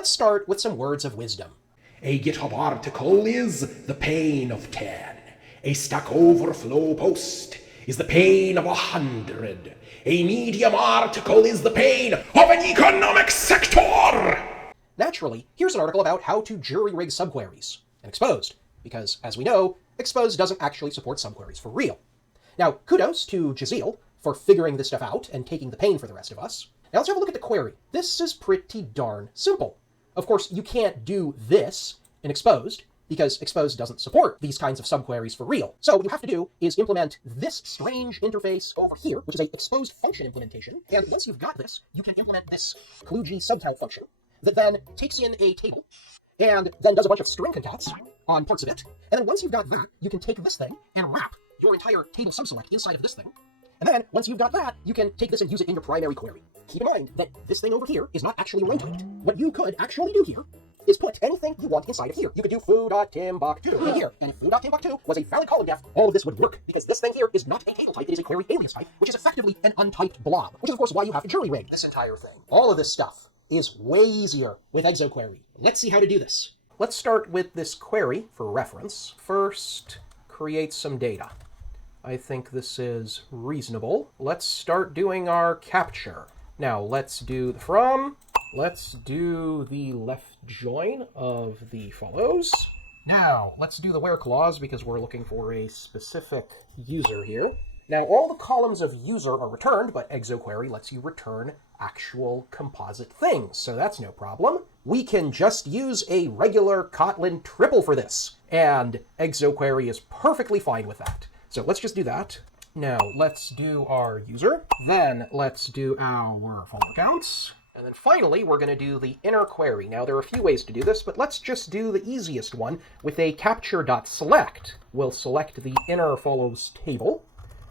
let's start with some words of wisdom. A GitHub article is the pain of 10. A Stack Overflow post is the pain of 100. A Medium article is the pain of an economic sector! Naturally, here's an article about how to jury-rig subqueries, and exposed, because, as we know, exposed doesn't actually support subqueries for real. Now, kudos to Jazeel for figuring this stuff out and taking the pain for the rest of us. Now let's have a look at the query. This is pretty darn simple. Of course, you can't do this in exposed, because exposed doesn't support these kinds of subqueries for real. So what you have to do is implement this strange interface over here, which is a exposed function implementation. And once you've got this, you can implement this kludge subcount function that then takes in a table and then does a bunch of string concats on parts of it. And then once you've got that, you can take this thing and wrap your entire table subselect inside of this thing. And then, once you've got that, you can take this and use it in your primary query. Keep in mind that this thing over here is not actually array-typed. What you could actually do here is put anything you want inside of here. You could do foo.timbuk2 in here, and if foo.timbuk2 was a valid column def, all of this would work, because this thing here is not a table type, it is a QueryAlias type, which is effectively an untyped blob, which is of course why you have to jury-rig this entire thing. All of this stuff is way easier with ExoQuery. Let's see how to do this. Let's start with this query for reference. First, create some data. I think this is reasonable. Let's start doing our capture. Now let's do the from. Let's do the left join of the follows. Now let's do the where clause because we're looking for a specific user here. Now all the columns of user are returned, but ExoQuery lets you return actual composite things, so that's no problem. We can just use a regular Kotlin triple for this, and ExoQuery is perfectly fine with that. So let's just do that. Now let's do our user. Then let's do our folder counts. And then finally, we're going to do the inner query. Now there are a few ways to do this, but let's just do the easiest one with a capture.select. We'll select the inner follows table.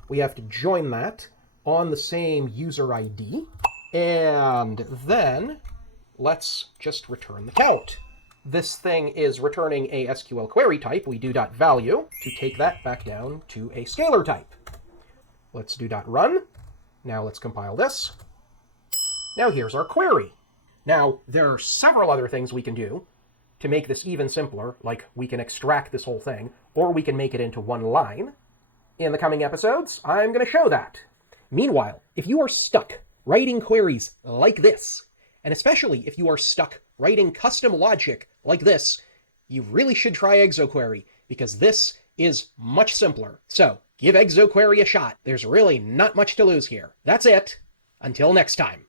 We have to join that on the same user ID. And then let's just return the count. This thing is returning a SQL query type. We do .value to take that back down to a scalar type. Let's do .run. Now let's compile this. Now here's our query. Now there are several other things we can do to make this even simpler, like we can extract this whole thing, or we can make it into one line. In the coming episodes, I'm going to show that. Meanwhile, if you are stuck writing queries like this, and especially if you are stuck writing custom logic like this, you really should try ExoQuery, because this is much simpler. So give ExoQuery a shot. There's really not much to lose here. That's it. Until next time.